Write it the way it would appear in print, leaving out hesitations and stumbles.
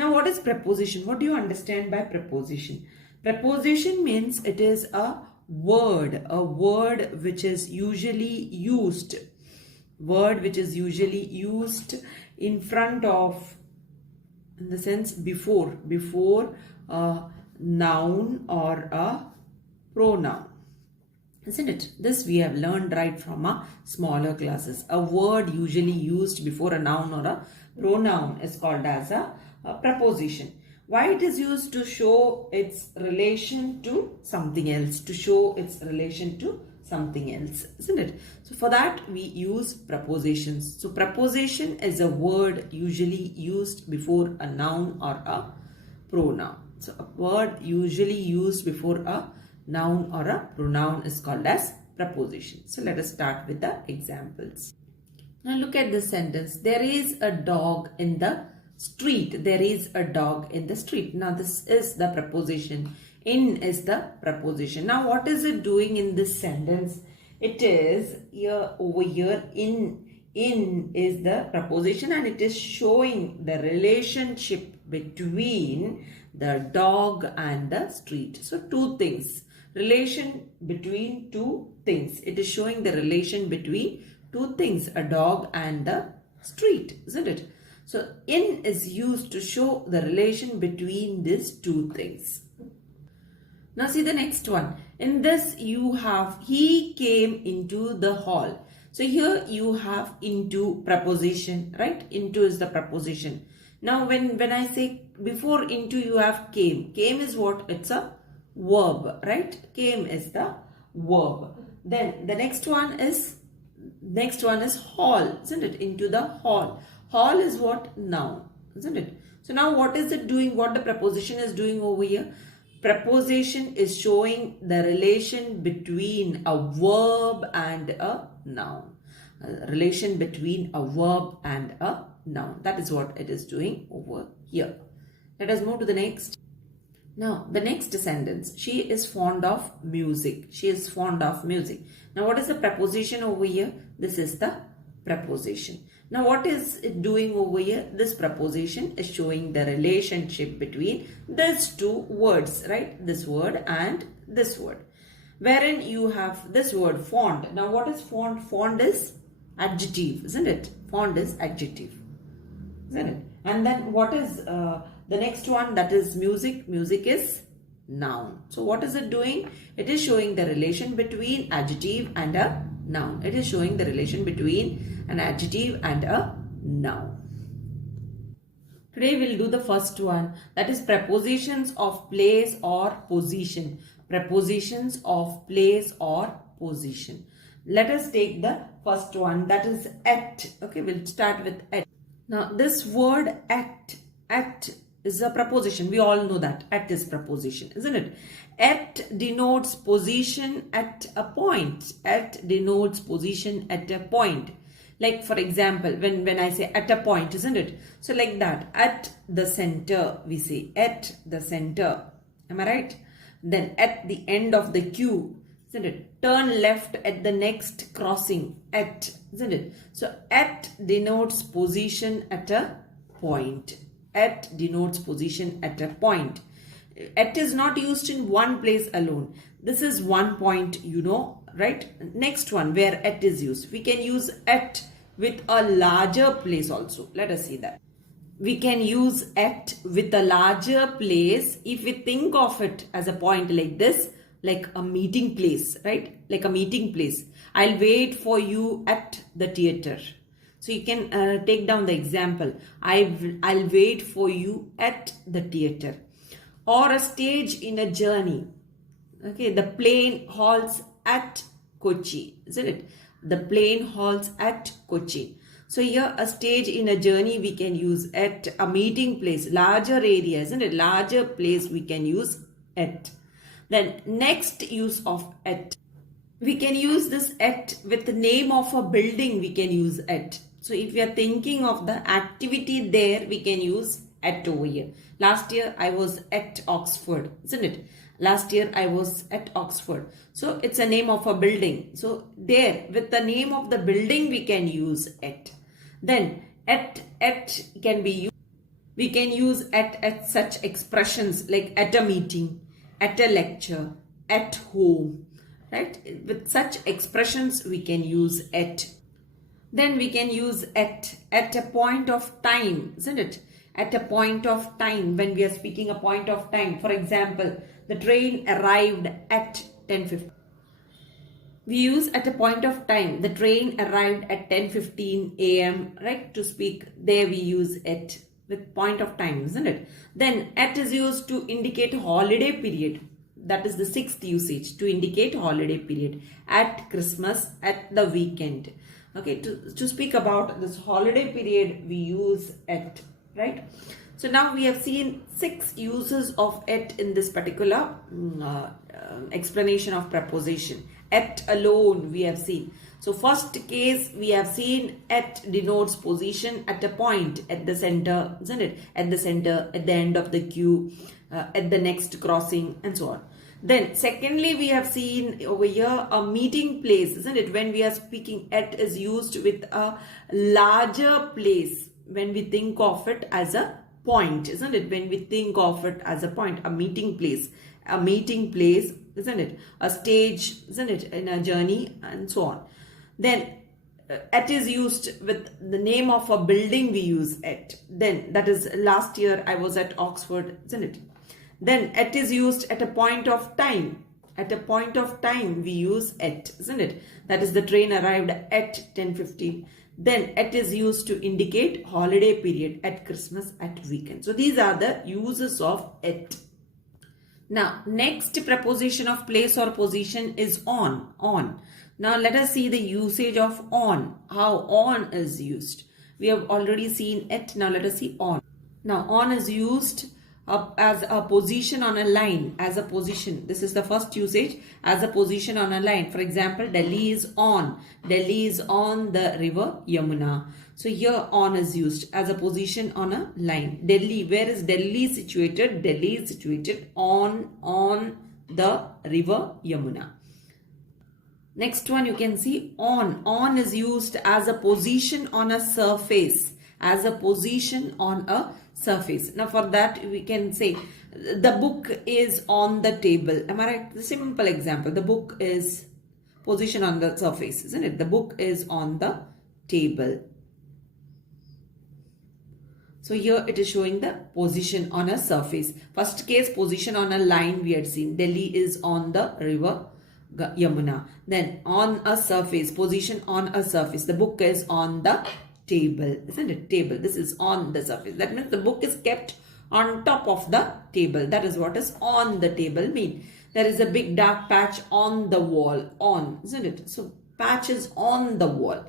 Now, what is preposition? What do you understand by preposition? Preposition means it is a word which is usually used, in front of, in the sense before a noun or a pronoun. Isn't it? This we have learned right from our smaller classes. A word usually used before a noun or a pronoun is called as a preposition. Why it is used? To show its relation to something else. Isn't it? So for that we use prepositions. So preposition is a word usually used before a noun or a pronoun. So a word usually used before a noun or a pronoun is called as preposition. So let us start with the examples. Now look at this sentence. There is a dog in the street. There is a dog in the street. Now this is the preposition. In is the preposition. Now what is it doing in this sentence? It is here, over here, in is the preposition, and it is showing the relationship between the dog and the street. So two things. Relation between two things. It is showing the relation between two things, a dog and the street, isn't it? So in is used to show the relation between these two things. Now see the next one. In this you have he came into the hall. So here you have into preposition, right? Into is the preposition. Now when I say before into you have came. Came is what? It's a verb, right? Came is the verb. Then the next one is hall, isn't it? Into the hall. Hall is what? Noun, isn't it? So now what is it doing? What the preposition is doing over here? Preposition is showing the relation between a verb and a noun. Relation between a verb and a noun. That is what it is doing over here. Let us move to the next. Now, the next sentence. She is fond of music. She is fond of music. Now, what is the preposition over here? This is the preposition. Now, what is it doing over here? This preposition is showing the relationship between these two words, right? This word and this word. Wherein you have this word fond. Now, what is fond? Fond is adjective, isn't it? Fond is adjective, isn't it? And then what is the next one? That is music. Music is noun. So what is it doing? It is showing the relation between adjective and a noun. It is showing the relation between an adjective and a noun. Today we'll do the first one, that is prepositions of place or position. Prepositions of place or position. Let us take the first one, that is at. Okay, we'll start with at. Now this word at is a preposition. We all know that at is preposition, isn't it? At denotes position at a point. At denotes position at a point. Like for example, when I say at a point, isn't it? So like that, at the center, we say at the center. Am I right? Then at the end of the queue, isn't it? Turn left at the next crossing, at, isn't it? So at denotes position at a point. At denotes position at a point. At is not used in one place alone. This is one point, you know, right? Next one, where at is used. We can use at with a larger place also. Let us see that. We can use at with a larger place if we think of it as a point like this, like a meeting place, right? Like a meeting place. I'll wait for you at the theater. So you can take down the example. I'll wait for you at the theater. Or a stage in a journey. Okay, the plane halts at Kochi, isn't it? The plane halts at Kochi. So here a stage in a journey we can use at. A meeting place, larger area, isn't it? Larger place we can use at. Then next use of at. We can use this at with the name of a building, we can use at. So if we are thinking of the activity there, we can use at over here. Last year I was at Oxford, isn't it? Last year I was at Oxford. So it's a name of a building. So there with the name of the building we can use at. Then at can be used We can use at such expressions like at a meeting, at a lecture, at home, right? With such expressions, we can use at. Then we can use at a point of time, isn't it? At a point of time, when we are speaking a point of time. For example, the train arrived at 10:50. We use at a point of time. The train arrived at 10:15 a.m., right? To speak, there we use at with point of time, isn't it? Then at is used to indicate holiday period. That is the sixth usage, to indicate holiday period. At Christmas, at the weekend. Okay, to speak about this holiday period, we use at, right? So now we have seen 6 uses of at in this particular explanation of preposition. At alone we have seen. So first case we have seen at denotes position at a point, at the center, isn't it? At the center, at the end of the queue, at the next crossing, and so on. Then secondly, we have seen over here a meeting place, isn't it? When we are speaking, at is used with a larger place when we think of it as a point, isn't it? When we think of it as a point, a meeting place, isn't it? A stage, isn't it? In a journey, and so on. Then at is used with the name of a building, we use at. Then that is last year I was at Oxford, isn't it? Then at is used at a point of time. At a point of time we use at, isn't it? That is the train arrived at 10:15. Then at is used to indicate holiday period, at Christmas, at weekend. So these are the uses of at. Now next preposition of place or position is on. Now let us see the usage of on. How on is used. We have already seen at. Now let us see on. Now on is used as a position on a line, as a position. This is the first usage, as a position on a line. For example, Delhi is on the river Yamuna. So here on is used as a position on a line. Delhi, where is Delhi situated? Delhi is situated on the river Yamuna. Next one you can see on is used as a position on a surface, as a position on a surface. Now for that we can say the book is on the table. Am I right? The simple example, the book is position on the surface, isn't it? The book is on the table. So here it is showing the position on a surface. First case, position on a line, we had seen. Delhi is on the river Yamuna. Then on a surface, position on a surface. The book is on the table, isn't it? Table. This is on the surface. That means the book is kept on top of the table. That is what is on the table mean. There is a big dark patch on the wall. On, isn't it? So patch is on the wall.